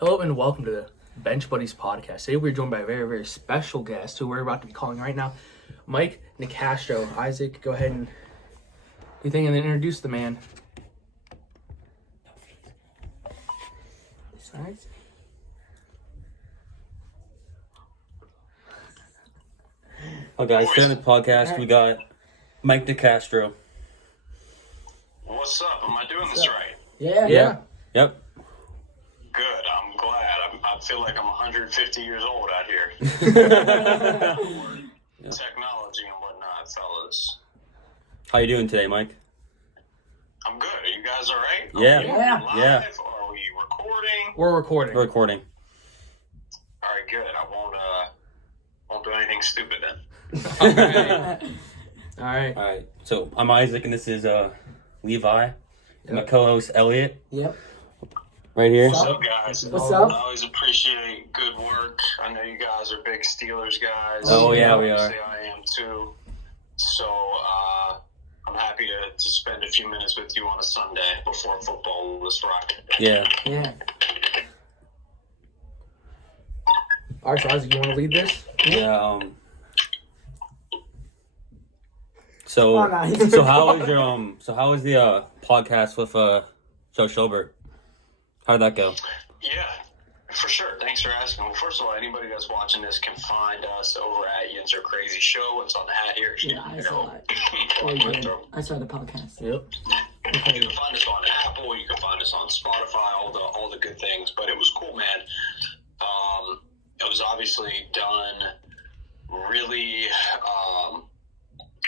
Hello and welcome to the Bench Buddies podcast. Today we're joined by a very, very special guest who we're about to be calling right now, Mike Nicastro. Isaac, go ahead and do your thing and then introduce the man. Oh, guys, today on the podcast, we got Mike Nicastro. What's up? Am I doing this right? Yeah. Yep. Good. I'm glad. I feel like I'm 150 years old out here. Technology and whatnot, fellas. How you doing today, Mike? I'm good. Are you guys all right? Yeah. Are we live? Yeah. Are we recording? We're recording. We're recording. All right, good. I won't do anything stupid then. All right. All right. So I'm Isaac, and this is Levi. Yep. My co-host Elliot. Yep. Right here. What's up, guys? What's up? I always appreciate good work. I know you guys are big Steelers guys. Oh, yeah, we are. Obviously, I am too. So, I'm happy to spend a few minutes with you on a Sunday before football. Let's rock. Yeah. Yeah. All right, so Isaac, you want to lead this? Yeah. Oh, nice. So how was the podcast with Joe Schobert? How did that go? Yeah, for sure. Thanks for asking. Well, first of all, anybody that's watching this can find us over at Yinzercrazy Show. It's on the hat here. Yeah, I saw that. Oh, yeah. I saw the podcast. Yep. You can find us on Apple. You can find us on Spotify. All the good things. But it was cool, man. It was obviously done really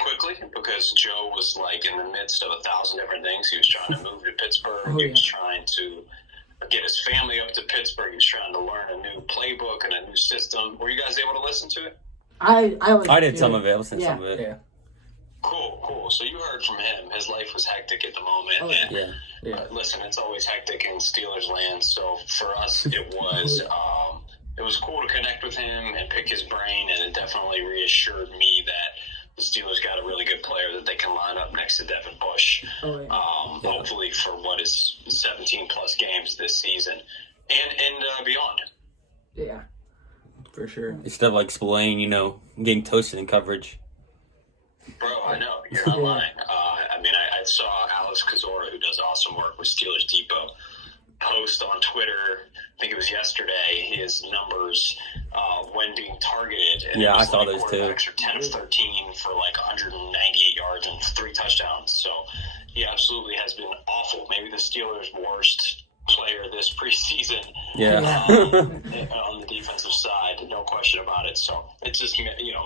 quickly because Joe was like in the midst of 1,000 different things. He was trying to move to Pittsburgh. Oh, He yeah. was trying to get his family up to Pittsburgh. He was trying to learn a new playbook and a new system. Were you guys able to listen to it? I did some of it. I listened to some of it. Yeah. Cool. So you heard from him. His life was hectic at the moment. Oh, and, Yeah. listen, it's always hectic in Steelers land. So for us, it was cool to connect with him and pick his brain, and it definitely reassured me that the Steelers got a really good player that they can line up next to Devin Bush. Oh, yeah. Hopefully for what is 17 plus games this season and beyond. Yeah. For sure. Instead of like Spillane, getting toasted in coverage. Bro, I know. You're not lying. I saw Alex Kozora, who does awesome work with Steelers Depot, post on Twitter, I think it was yesterday, his numbers when being targeted. And Yeah, it was I saw those too. Quarterbacks are 10 of 13 for like 198 yards and 3 touchdowns. So he absolutely has been awful. Maybe the Steelers' worst player this preseason. Yeah. On the defensive side, no question about it. So it just,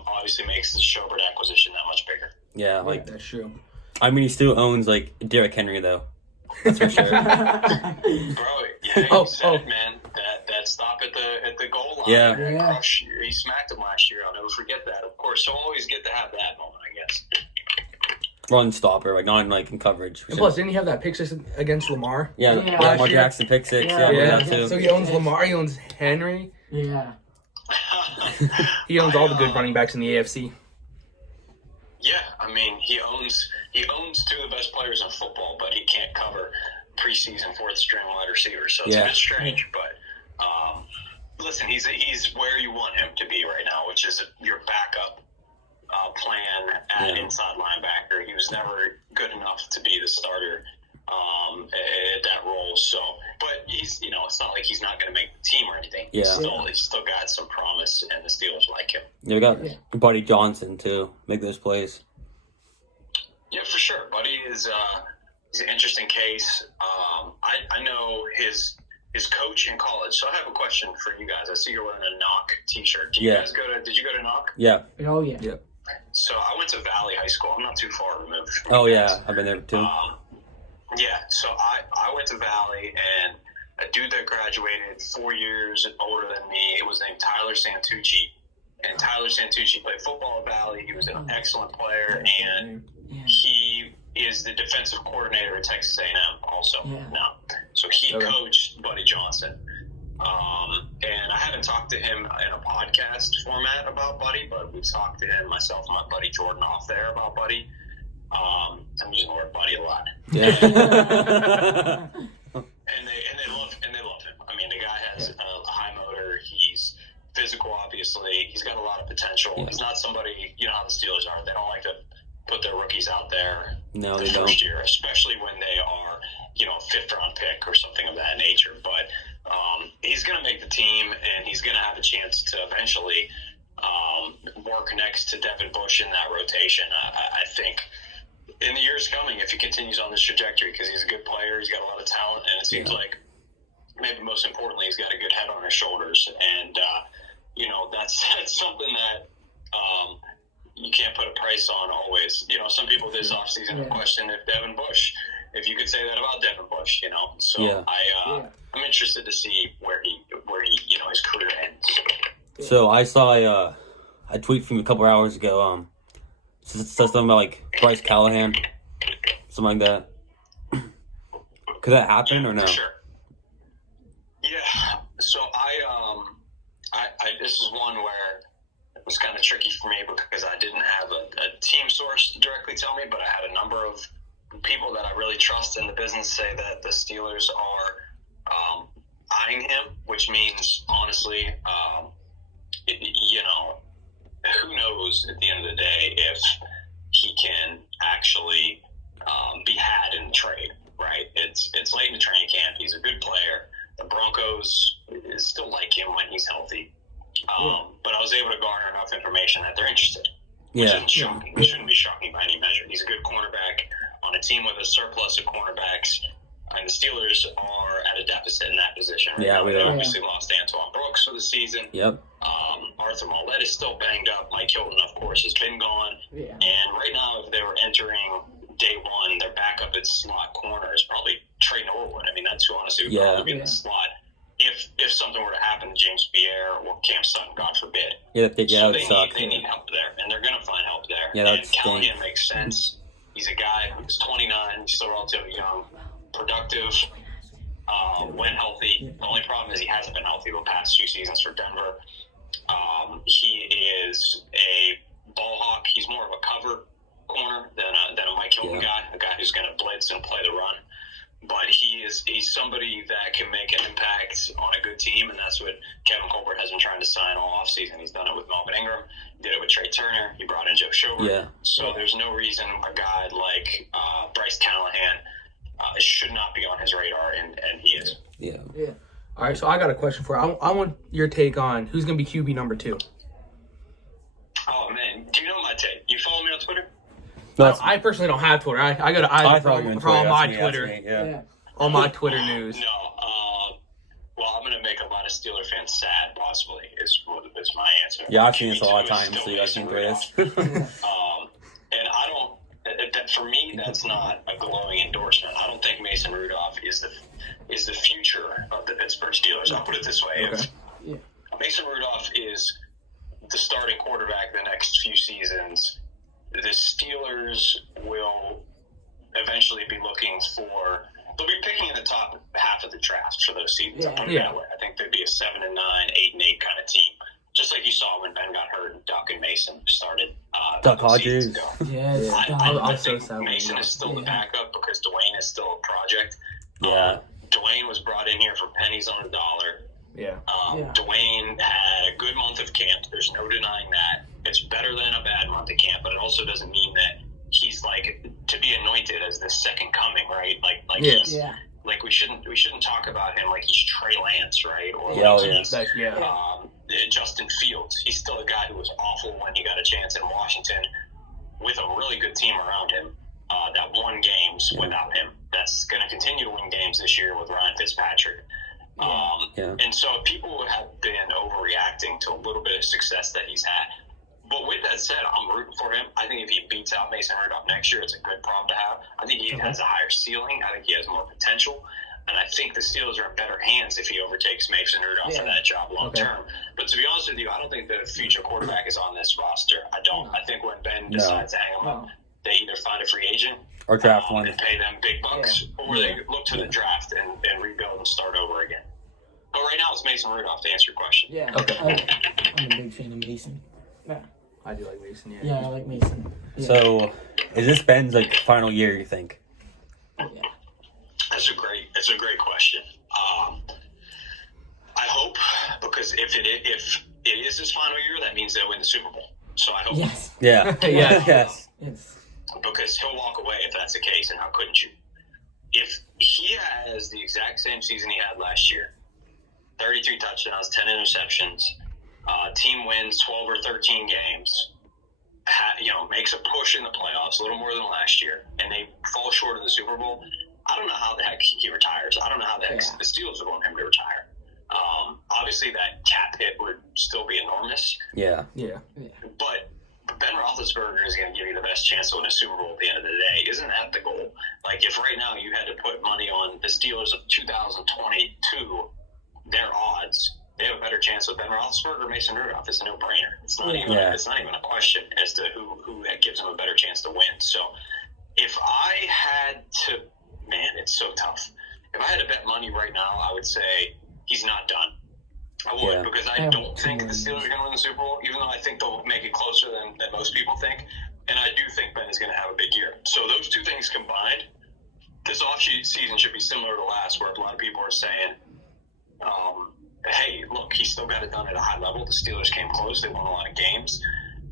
obviously makes the Schobert acquisition that much bigger. Yeah, like That's true. he still owns like Derrick Henry though. That's for sure. Bro, yeah, Oh, he said, man, that stop at the goal line. Yeah. that Yeah. crush, he smacked him last year. I'll never forget that. Of course, he'll always get to have that moment, I guess. Run stopper, like not like in coverage. And plus, didn't he have that pick six against Lamar? Yeah, Yeah. Lamar Last year. Jackson pick six. Yeah. Yeah, Yeah. that too. So he owns Lamar. He owns Henry. Yeah. He owns all the good running backs in the AFC. Yeah, he owns 2 of the best players in football, but he can't cover preseason 4th string wide receiver. So it's a Yeah. bit strange, but listen, he's where you want him to be right now, which is your backup plan at inside linebacker. He was never good enough to be the starter at that role. So, but he's it's not like he's not going to make the team or anything. Yeah. He's still got some promise, and the Steelers like him. Yeah, we got Buddy Johnson too. Make those plays. Yeah, for sure. Buddy is he's an interesting case. I know his coach in college. So I have a question for you guys. I see you're wearing a Knock t-shirt. Did you go to Knock? Yeah. Oh, yeah. Yep. So I went to Valley High School. I'm not too far removed from Oh you yeah, guys. I've been there too. Yeah, so I went to Valley, and a dude that graduated 4 years older than me, it was named Tyler Santucci. And Tyler Santucci played football at Valley. He was an excellent player, and he is the defensive coordinator at Texas A&M also now. So he coached Buddy Johnson. And I haven't talked to him in a podcast format about Buddy, but we've talked to him, myself and my buddy Jordan, off there about Buddy. I'm using the word buddy a lot. Yeah. And they love him. I mean, the guy has obviously. He's got a lot of potential. Yeah. He's not somebody, you know how the Steelers are. They don't like to put their rookies out there No, the they first don't. year, especially when they are, you know, a fifth-round pick or something of that nature. But he's going to make the team, and he's going to have a chance to eventually work next to Devin Bush in that rotation. I think in the years coming, if he continues on this trajectory, because he's a good player, he's got a lot of talent, and it seems like maybe most importantly, he's got a good head on his shoulders. And, you know, that's something that you can't put a price on always. You know, some people this offseason have questioned if you could say that about Devin Bush, you know. So I'm interested to see where he you know, his career ends. So I saw a tweet from a couple hours ago. Says something about like Bryce Callahan, something like that. Could that happen or no? For sure. Yeah. So I this is one where it was kind of tricky for me because I didn't have a team source to directly tell me, but I had a number of people that I really trust in the business say that the Steelers are eyeing him, which means honestly, you know, who knows at the end of the day if he can actually be had in the trade, right? It's late in the training camp. He's a good player. The Broncos still like him when he's healthy. But I was able to garner enough information that they're interested. Which isn't shocking. It shouldn't be shocking by any measure. He's a good cornerback on a team with a surplus of cornerbacks. And the Steelers are at a deficit in that position. Right now. They obviously lost Antoine Brooks for the season. Yep. Arthur Mollett is still banged up. Mike Hilton, of course, has been gone. Yeah. And right now, if they were entering day one, their backup at slot corner is probably Trey Norwood. I mean, that's who honestly would probably be in the slot if something were to happen to James Pierre or Cam Sutton, God forbid. Yeah, They need help there, and they're going to find help there. Yeah, and Callahan makes sense. He's a guy who's 29, he's still relatively young, productive, when healthy. The only problem is he hasn't been healthy the past few seasons for Denver. He is a ball hawk. He's more of a cover corner than a Mike Hilton guy, a guy who's going to blitz and play the run. But he's somebody that can make an impact on a good team, and that's what Kevin Colbert has been trying to sign all offseason. He's done it with Melvin Ingram, did it with Trey Turner, he brought in Joe Schobert. Yeah. So there's no reason a guy like Bryce Callahan should not be on his radar, and he is. Yeah. All right, so I got a question for you. I want your take on who's going to be QB number 2. Oh, man. Do you know my take? You follow me on Twitter? No, I personally don't have Twitter. I got an eye for all my Twitter. Yeah. All my Twitter news. No. Well, I'm going to make a lot of Steeler fans sad, possibly, is my answer. Yeah, I've seen this a lot of times, so you guys can agree this. And I don't, for me, that's not a glowing endorsement. I don't think Mason Rudolph is the future of the Pittsburgh Steelers. I'll put it this way. Okay. If Mason Rudolph is the starting quarterback the next few seasons, the Steelers will eventually be looking for. They'll be picking in the top half of the draft for those seasons. I'll put it that way. I think they'd be a 7-9, 8-8 kind of team, just like you saw when Ben got hurt and Duck and Mason started. Duck Hodges. Yes. I think Mason is still the backup because Dwayne is still a project. Yeah. Dwayne was brought in here for pennies on the dollar. Yeah. Dwayne had a good month of camp. There's no denying that. It's better than a bad month of camp, but it also doesn't mean that he's like to be anointed as the second coming, right? Like we shouldn't talk about him like he's Trey Lance, right? Or Justin Fields. He's still a guy who was awful when he got a chance in Washington with a really good team around him that won games without him. That's going to continue to win games this year with Ryan Fitzpatrick. And so people have been overreacting to a little bit of success that he's had. But with that said, I'm rooting for him. I think if he beats out Mason Rudolph next year, it's a good problem to have. I think he has a higher ceiling. I think he has more potential. And I think the Steelers are in better hands if he overtakes Mason Rudolph for that job long term. But to be honest with you, I don't think the future quarterback is on this roster. I don't. I think when Ben decides to hang him up, they either find a free agent or draft one and pay them big bucks, or they look to the draft and rebuild and start over again. But right now, it's Mason Rudolph to answer your question. Yeah. Okay. I'm a big fan of Mason. Yeah. I do like Mason, Yeah, I like Mason. Yeah. So, is this Ben's final year? You think? Yeah. It's a great question. I hope, because if is his final year, that means they'll win the Super Bowl. So I hope. Yes. Yeah. Yeah. Yes. It's Because he'll walk away if that's the case, and how couldn't you? If he has the exact same season he had last year, 33 touchdowns, 10 interceptions, team wins 12 or 13 games, makes a push in the playoffs, a little more than last year, and they fall short of the Super Bowl, I don't know how the heck he retires. I don't know how the heck the Steelers would want him to retire. Obviously, that cap hit would still be enormous. Yeah. Yeah. But Ben Roethlisberger is going to give you the best chance to win a Super Bowl at the end of the day. Isn't that the goal? Like, if right now you had to put money on the Steelers of 2022, their odds, they have a better chance with Ben Roethlisberger or Mason Rudolph. It's a no-brainer. It's not even. It's not even a question as to who gives them a better chance to win. So, if I had to, man, it's so tough. If I had to bet money right now, I would say he's not done. I would, because I don't think the Steelers are going to win the Super Bowl, even though I think they'll make it closer than most people think. And I do think Ben is going to have a big year. So those two things combined, this offseason should be similar to last, where a lot of people are saying, hey, look, he still got it done at a high level. The Steelers came close. They won a lot of games.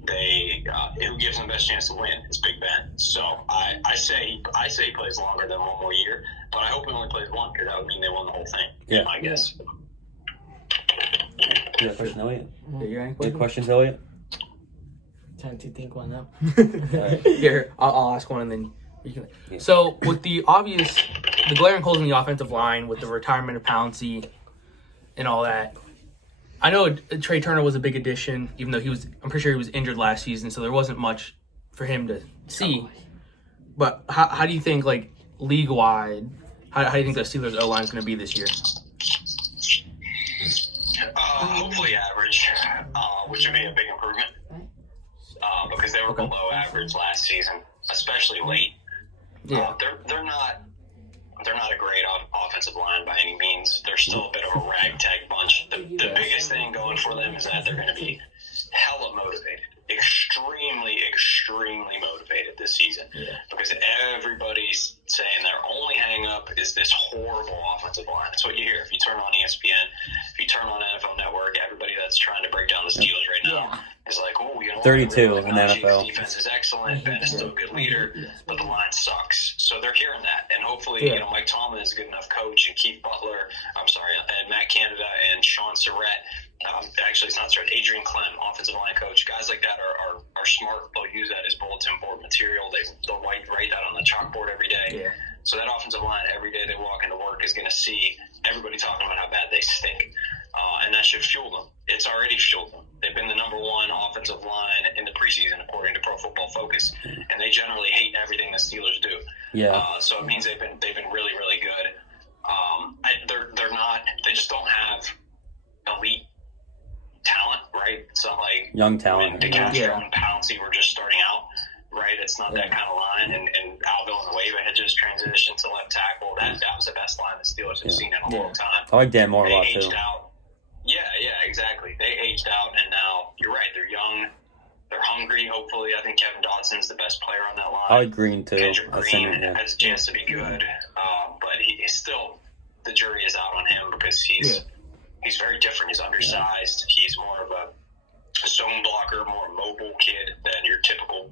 Who gives them the best chance to win? It's Big Ben. So I say he plays longer than one more year, but I hope he only plays one, because that would mean they won the whole thing. Yeah. I guess. You got a question, Elliot? Yeah, you got any Any questions, Elliot? time to think one up. Here, I'll ask one and then you can. Yeah. So, with the glaring holes in the offensive line, with the retirement of Pouncey and all that, I know Trey Turner was a big addition, even though I'm pretty sure he was injured last season, so there wasn't much for him to see. But how do you think, like, league-wide, how do you think the Steelers' O-line is going to be this year? Hopefully average, which would be a big improvement, because they were below average last season, especially late. Yeah. They're not a great offensive line by any means. They're still a bit of a ragtag bunch. The biggest thing going for them is that they're going to be hella motivated, extremely motivated this season, because everybody's saying their only hang-up is this horrible offensive line. That's what you hear if you turn on ESPN, if you turn on NFL Network. Everybody that's trying to break down the Steelers right now is like, 32 in the NFL. Defense is excellent. Ben is still a good leader, but the line sucks. So they're hearing that, and hopefully, Mike Tomlin is a good enough coach, and Matt Canada and Sean Surratt. Actually, it's not Surratt. Adrian Clem, offensive line coach. Guys like that are smart. They'll use that as bulletin board material. They'll write that on the chalkboard every day. Yeah. So that offensive line, every day they walk into work, is going to see everybody talking about how bad they stink. And that should fuel them. It's already fueled them. They've been the number one offensive line in the preseason, according to Pro Football Focus, and they generally hate everything the Steelers do. Yeah. So it means they've been really, really good. They just don't have elite talent, right? It's not like young talent. Nicastro and Pouncey were just starting out, right? It's not that kind of line. And Al Villanueva had just transitioned to left tackle. That was the best line the Steelers have seen in a long time. I like Dan Moore a lot, too. Out. Yeah, exactly. They aged out, and now you're right. They're young. They're hungry, hopefully. I think Kevin Dodson's the best player on that line. I like Green, too. Andrew Green has a chance to be good. But he's still, the jury is out on him, because he's very different. He's undersized. He's more of a zone blocker, more mobile kid than your typical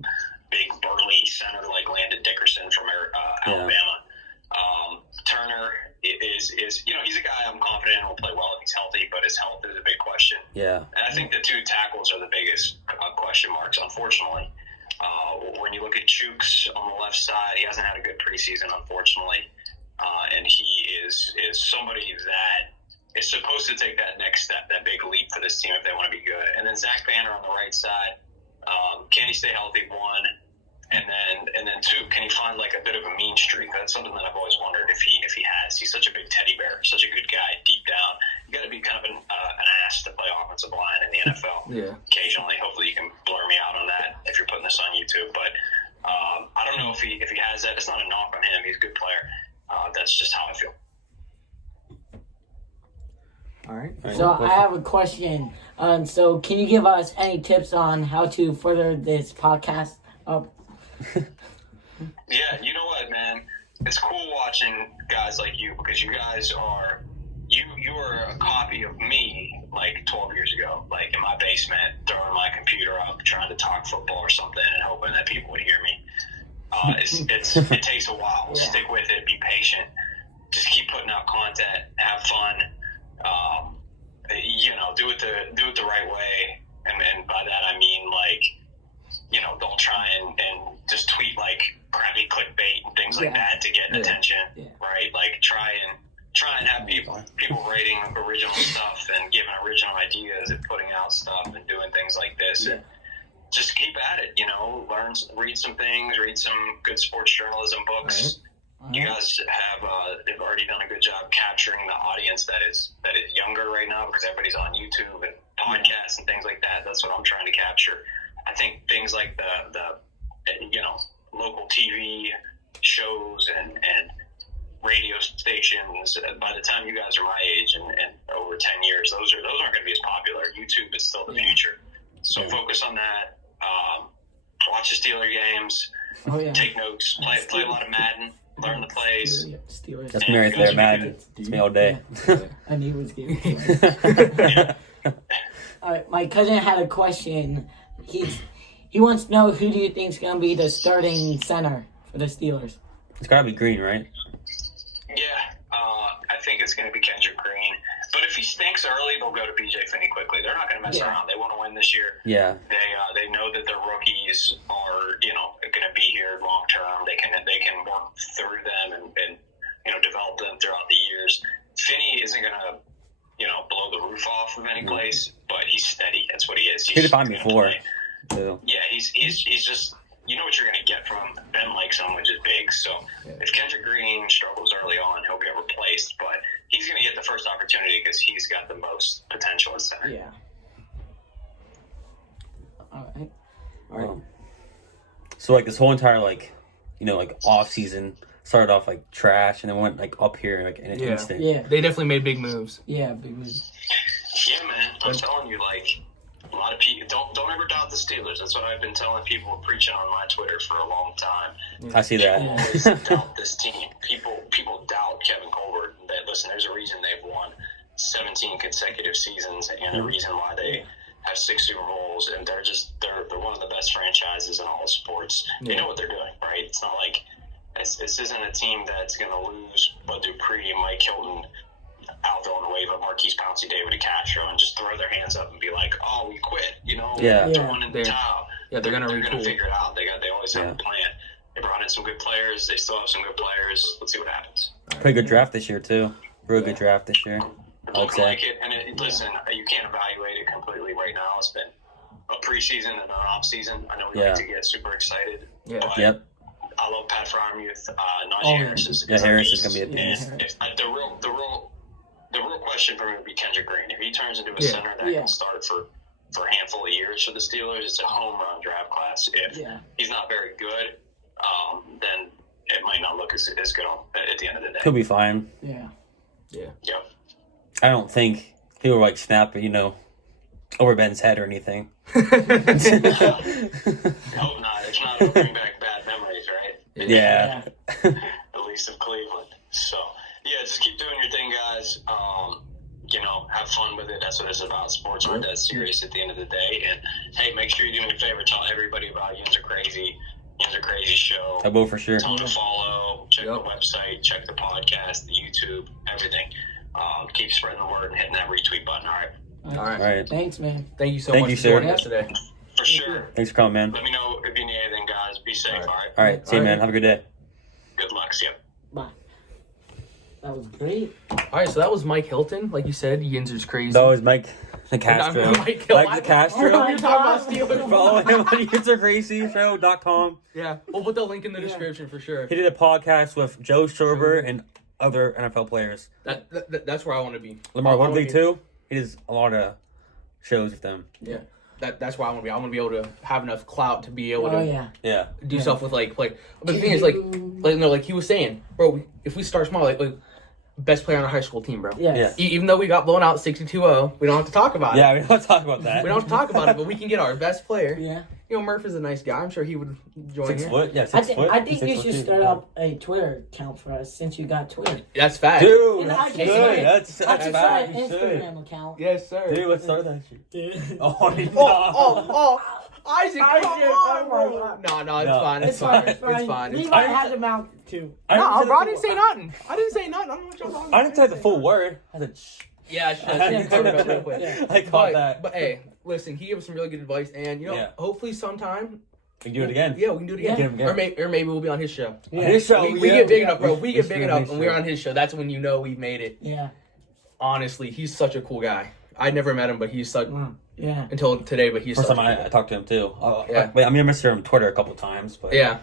big burly center like Landon Dickerson from Alabama. Turner is he's a guy I'm confident will play well if he's healthy, but his health is a big question. Yeah. And I think the two tackles are the biggest question marks, unfortunately. When you look at Chooks on the left side, he hasn't had a good preseason, unfortunately. And he is somebody that is supposed to take that next step, that big leap for this team if they want to be good. And then Zach Banner on the right side, can he stay healthy? One, and then two, can he find like a bit of a mean streak? That's something that I've always wondered if he has. He's such a big teddy bear, such a good guy deep down. You got to be kind of an ass to play offensive line in the NFL. Yeah. Occasionally, hopefully you can blur me out on that if you're putting this on YouTube. But I don't know if he has that. It's not a knock on him. He's a good player. That's just how I feel. All right. So I have a question. So can you give us any tips on how to further this podcast up? Yeah, you know what, man? It's cool watching guys like you, because you guys are you are a copy of me like 12 years ago, like in my It takes a while. Yeah. Stick with it. Be patient. Just keep putting out content. Have fun. Do it the right way. And by that I mean, like, don't try and just tweet like crappy clickbait and things like that to get attention, right? Like try and have people rating original stuff and giving original ideas and putting out stuff and doing things like this. And just keep at it, read some things, read some good sports journalism books. Right. You guys have already done a good job capturing the audience that is younger right now, because everybody's on YouTube and podcasts and things like that. That's what I'm trying to capture. I think things like the local TV shows and radio stations, by the time you guys are my age and over 10 years, those aren't going to be as popular. YouTube is still the future. So focus on that. Watch the Steeler games. Take notes. Play a lot of Madden. Learn the plays. Steelers. That's me right there, Madden. It's me all day. I knew it was good. All right, my cousin had a question. He wants to know, who do you think is going to be the starting center for the Steelers? It's got to be Green, right? Yeah, I think it's going to be Kendrick Green. But if he stinks early, they'll go to BJ Finney quickly. They're not going to mess around. They want to win this year. Yeah. They know that their rookies are going to be here long term. They can work through them and develop them throughout the years. Finney isn't going to blow the roof off of any place, but he's steady. That's what he is. He did find me before. Yeah, he's just, what you're going to get from him. Ben likes him, which is big. So if Kendrick Green struggles early on, he'll get replaced. But he's going to get the first opportunity because he's got the most potential at center. Yeah. All right. So like this whole entire off season started off like trash and then went like up here like in an instant. Yeah. They definitely made big moves. Yeah, big moves. Yeah, man. I'm telling you, a lot of people don't ever doubt the Steelers. That's what I've been telling people, preaching on my Twitter for a long time. I see that. People always doubt this team. People doubt Kevin Colbert. Listen, there's a reason they've won 17 consecutive seasons and a reason why they have 6 Super Bowls, and they're one of the best franchises in all of sports. They know what they're doing, right? It's not like this isn't a team that's going to lose Bud Dupree, Mike Hilton, Al Villanueva, Marquise Pouncey, David Nicastro, and just throw their hands up and be like, "Oh, we quit," throwing in the towel. Yeah, they're gonna figure it out. They always have a plan. They brought in some good players. They still have some good players. Let's see what happens. Pretty good draft this year too. Real good draft this year. I would say. Like it, and listen, you can't evaluate it completely right now. It's been a preseason and an off season. I know we like to get super excited. Yeah. But I love Pat Fryermuth. Najee Harris is Harris is gonna be a beast. The real question for me would be Kendrick Green. If he turns into a center that can start for a handful of years for the Steelers, it's a home run draft class. If he's not very good, then it might not look as good at the end of the day. He'll be fine. Yeah. Yep. I don't think he'll like snap it, over Ben's head or anything. Hope not. It's not to bring back bad memories, right? Yeah. At least of Cleveland. So, just keep doing your thing, guys. Have fun with it. That's what it's about. Sports aren't that serious at the end of the day. And, hey, make sure you do me a favor. Tell everybody about Yinzercrazy show. I will for sure. Tell them to follow. Check the website. Check the podcast, the YouTube, everything. Keep spreading the word and hitting that retweet button, all right? All right. Thanks, man. Thank you so much for joining us today. For sure. Thanks for coming, man. Let me know if you need anything, guys. Be safe, all right? All right. See you, man. Have a good day. Good luck. See you. Bye. That was great. All right, so that was Mike Hilton, like you said. Yinzercrazy. That was Mike Nicastro. Mike Nicastro. You're talking about Steelers. Follow him on Yinzercracyshow.com. Yeah, we'll put the link in the description for sure. He did a podcast with Joe Schorber and other NFL players. That's where I want to be. Lamar One League too. He does a lot of shows with them. Yeah, that's where I want to be. I want to be able to have enough clout to be able to do stuff with like. But the thing is, like he was saying, bro, if we start small, like best player on our high school team, bro. Yes. Even though we got blown out 62-0, we don't have to talk about it. Yeah, we don't talk about that. We don't have to talk about it, but we can get our best player. Yeah. you know, Murph is a nice guy. I'm sure he would join 6 here. foot? Yeah, I 6 think foot. I think He's you 6 should foot start too. up a Twitter account for us since you got Twitter. That's fact. Dude, And I that's can good. start- That's I can start bad. an You should. Instagram account. Yes, sir. Dude, let's start that shit. Oh, Isaac, Isaac, come oh on, my bro. God. No, it's No. fine. It's fine. It's fine. It's fine. It's Levi fine. has a mouth too. No, bro, I didn't say nothing. I didn't say nothing. I don't know what y'all talking about. I didn't say the full word. I said shh. Yeah, I should cover it up real quick. Yeah. I caught that. But hey, listen, he gave us some really good advice, and you know, Yeah. hopefully sometime, We can do it again. yeah, we can do it Yeah. again. Get him again. Or maybe we'll be on his show. Yeah. His show, We yeah. get big enough, bro. If we We get should big do enough his and we're show. on his show, that's when you know we've made it. Yeah. Honestly, he's such a cool guy. I never met him, but he's such Yeah. until today. But he's First such time a cool I talked to him too. Yeah. I mean, I missed him on Twitter a couple times, but yeah.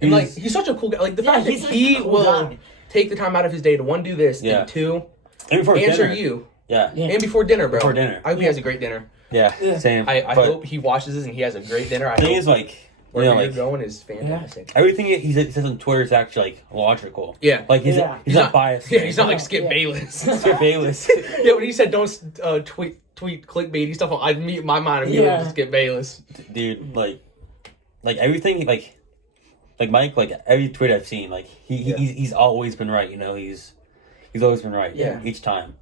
And like He's- he's such a cool guy. Like the Yeah, fact that he's a he cool will guy. take the time out of his day to one do this Yeah. and two and before answer dinner. you Yeah. Yeah. and before dinner, bro. Before dinner. I hope he has a great dinner. Yeah, Yeah. same. I But hope he watches this and he has a great dinner. I the thing hope is, like, where you know, you're like going is fantastic. everything he says on Twitter is actually like logical. Yeah. Like he's Yeah. he's not biased. Yeah, he's not like Yeah. Skip Yeah. Bayless. Skip Bayless. Yeah, when he said don't tweet clickbaity stuff, my mind immediately Yeah. went to Skip Bayless. Dude, like everything, like Mike, like every tweet I've seen, like he's always been right. You know, he's always been right. Yeah. Each time.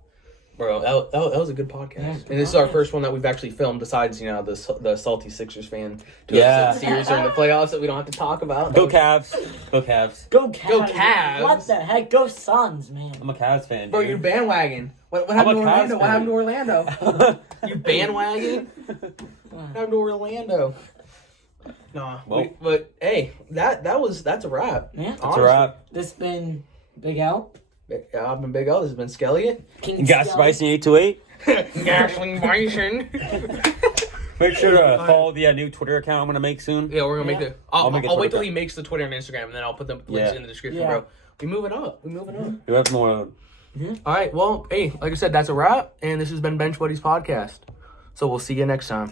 Bro, that was a good podcast. Yeah, And this is our first one that we've actually filmed besides, you know, the Salty Sixers fan Yeah. series during the playoffs that we don't have to talk about. Go Cavs. Go Cavs. Go Cavs. Go Cavs. What the heck? Go Suns, man. I'm a Cavs fan. Bro, dude. you're bandwagon. What I'm happened to a Cavs Orlando? What fan. happened to Orlando? You bandwagon? What happened to Orlando? No, Well- but hey, that's a wrap. Yeah. That's a wrap. This been Big Al. I've been Big O. This has been Skelliot. King Gas Skelly. Spicy 828. Gasoline Bison. Make sure to follow the new Twitter account I'm gonna make soon. Yeah, we're gonna make the. I'll make a wait Twitter till he account. makes the Twitter and Instagram, and then I'll put the links Yeah. in the description, Yeah. bro. We moving up. We have more. All right. Well, hey, like I said, that's a wrap, and this has been Bench Buddies podcast. So we'll see you next time.